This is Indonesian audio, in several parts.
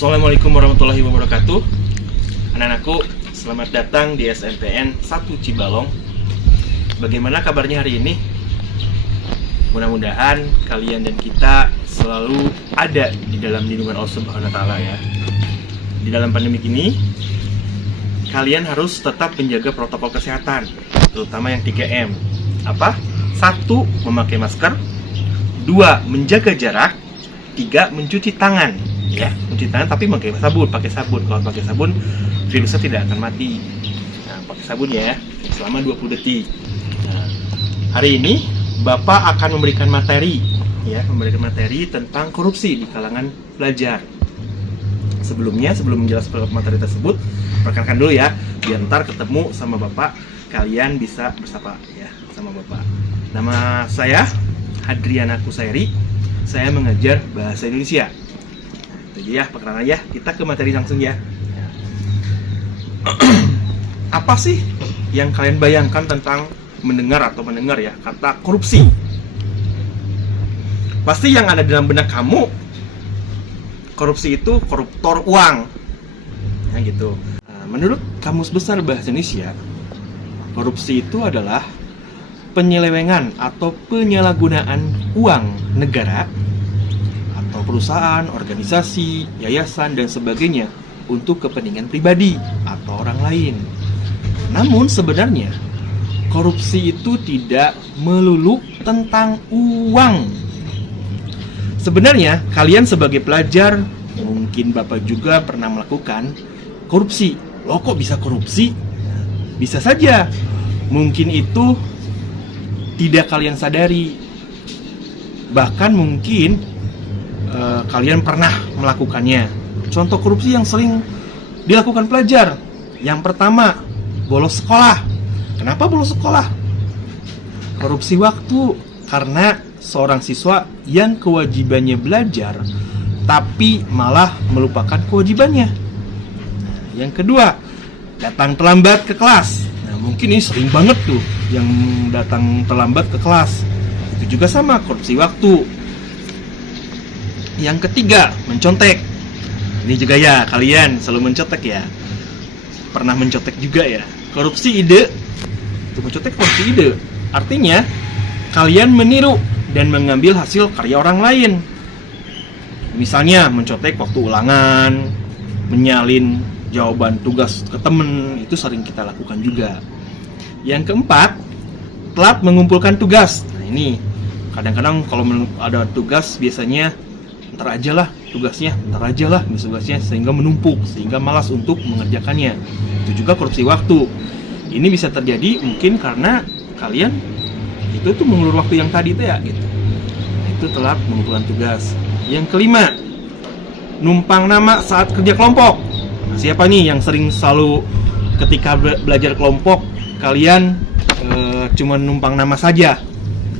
Assalamualaikum warahmatullahi wabarakatuh. Anak-anakku, selamat datang di SMPN 1 Cibalong. Bagaimana kabarnya hari ini? Mudah-mudahan kalian dan kita selalu ada di dalam lindungan Allah Subhanahu wa Ta'ala ya. Di dalam pandemi ini, kalian harus tetap menjaga protokol kesehatan, terutama yang 3M. Apa? 1. Memakai masker. 2. Menjaga jarak. 3. Mencuci tangan. Ya, mencuci tangan tapi pakai sabun. Kalau pakai sabun, virusnya tidak akan mati. Nah, pakai sabun ya, selama 20 detik. Nah, hari ini Bapak akan memberikan materi tentang korupsi di kalangan pelajar. Sebelum menjelaskan materi tersebut, perkenalkan dulu ya, biar ntar ketemu sama Bapak, kalian bisa bersapa ya sama Bapak. Nama saya Hadriana Kusairi, saya mengajar bahasa Indonesia. Itu ya perkenalan ya, kita ke materi langsung ya. Apa sih yang kalian bayangkan tentang mendengar ya kata korupsi? Pasti yang ada dalam benak kamu, korupsi itu koruptor uang ya gitu. Menurut Kamus Besar Bahasa Indonesia, korupsi itu adalah penyelewengan atau penyalahgunaan uang negara atau perusahaan, organisasi, yayasan, dan sebagainya untuk kepentingan pribadi atau orang lain. Namun sebenarnya korupsi itu tidak melulu tentang uang. Sebenarnya kalian sebagai pelajar, mungkin Bapak juga pernah melakukan korupsi. Loh, kok bisa korupsi? Bisa saja. Mungkin itu tidak kalian sadari. Bahkan mungkin kalian pernah melakukannya. Contoh korupsi yang sering dilakukan pelajar. Yang pertama, bolos sekolah. Kenapa bolos sekolah? Korupsi waktu. Karena seorang siswa yang kewajibannya belajar, tapi malah melupakan kewajibannya. Yang kedua, datang terlambat ke kelas. Nah, mungkin ini sering banget tuh yang datang terlambat ke kelas. Itu juga sama, korupsi waktu. Yang ketiga, mencontek. Ini juga ya, kalian selalu mencontek ya. Pernah mencontek juga ya. Korupsi ide. Itu mencontek korupsi ide. Artinya, kalian meniru dan mengambil hasil karya orang lain. Misalnya, mencontek waktu ulangan, menyalin jawaban tugas ke temen. Itu sering kita lakukan juga. Yang keempat, telat mengumpulkan tugas. Nah ini, kadang-kadang kalau ada tugas biasanya ntar aja lah sehingga menumpuk, sehingga malas untuk mengerjakannya. Itu juga korupsi waktu. Ini bisa terjadi mungkin karena kalian itu tuh mengulur waktu yang tadi tuh ya gitu. Itu telat mengumpulkan tugas. Yang kelima, numpang nama saat kerja kelompok. Nah, siapa nih yang selalu ketika belajar kelompok kalian cuma numpang nama saja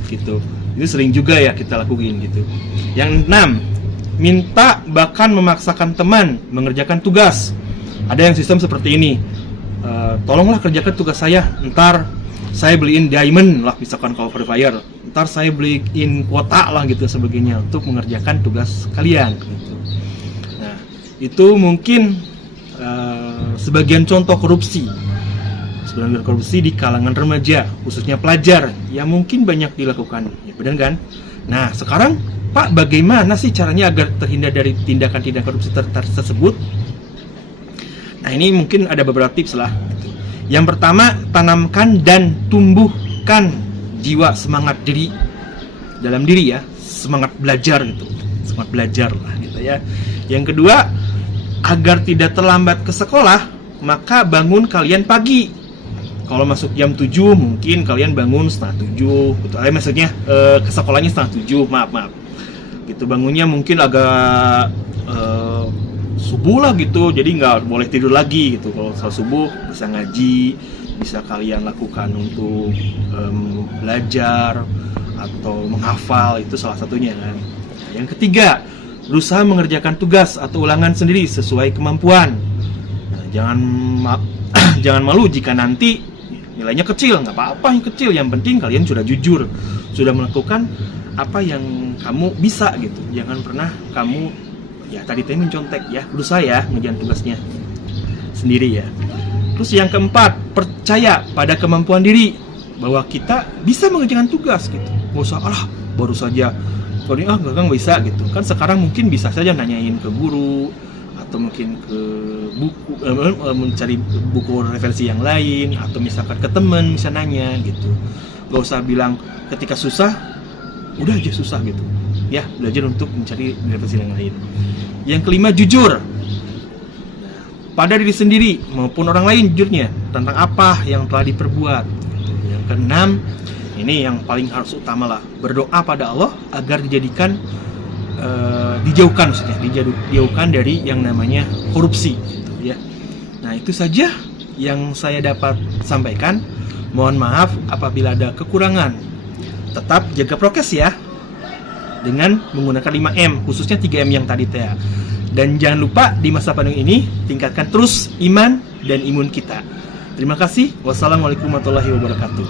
gitu? Itu sering juga ya kita lakuin gitu. Yang enam, minta bahkan memaksakan teman mengerjakan tugas. Ada yang sistem seperti ini, tolonglah kerjakan tugas saya, ntar saya beliin diamond lah, misalkan kalau Free Fire, ntar saya beliin kuota lah gitu sebagainya untuk mengerjakan tugas kalian gitu. Nah itu mungkin sebagian contoh korupsi. Sebagian korupsi di kalangan remaja, khususnya pelajar, yang mungkin banyak dilakukan, ya benar kan? Nah sekarang Pak, bagaimana sih caranya agar terhindar dari tindakan-tindakan korupsi tersebut? Nah ini mungkin ada beberapa tips lah. Yang pertama, tanamkan dan tumbuhkan jiwa semangat dalam diri ya, semangat belajar gitu, semangat belajar lah gitu ya. Yang kedua, agar tidak terlambat ke sekolah, maka bangun kalian pagi. Kalau masuk jam 7, mungkin kalian bangun setengah 7 gitu. Maksudnya ke sekolahnya setengah 7, maaf. Gitu, bangunnya mungkin agak subuh lah gitu, jadi nggak boleh tidur lagi gitu. Kalau subuh bisa ngaji, bisa kalian lakukan untuk belajar atau menghafal, itu salah satunya kan. Yang ketiga, berusaha mengerjakan tugas atau ulangan sendiri sesuai kemampuan. Nah, jangan malu jika nanti nilainya kecil, nggak apa-apa yang kecil, yang penting kalian sudah jujur, sudah melakukan apa yang kamu bisa gitu. Jangan pernah kamu Ya tadi teh mencontek ya, berusaha ya mengerjakan tugasnya sendiri ya. Terus yang keempat, percaya pada kemampuan diri bahwa kita bisa mengerjakan tugas gitu. Nggak usah baru saja kalau ini nggak bisa gitu. Kan sekarang mungkin bisa saja nanyain ke guru atau mungkin ke buku, mencari buku referensi yang lain, atau misalkan ke teman bisa nanya gitu. Nggak usah bilang ketika susah udah aja susah gitu ya, belajar untuk mencari referensi yang lain. Yang kelima, jujur pada diri sendiri maupun orang lain, jujurnya tentang apa yang telah diperbuat. Yang keenam, ini yang paling harus utama lah, berdoa pada Allah agar dijauhkan dari yang namanya korupsi gitu ya. Nah, itu saja yang saya dapat sampaikan. Mohon maaf apabila ada kekurangan. Tetap jaga prokes ya, dengan menggunakan 5M, khususnya 3M yang tadi teh. Dan jangan lupa di masa pandemi ini tingkatkan terus iman dan imun kita. Terima kasih. Wassalamualaikum warahmatullahi wabarakatuh.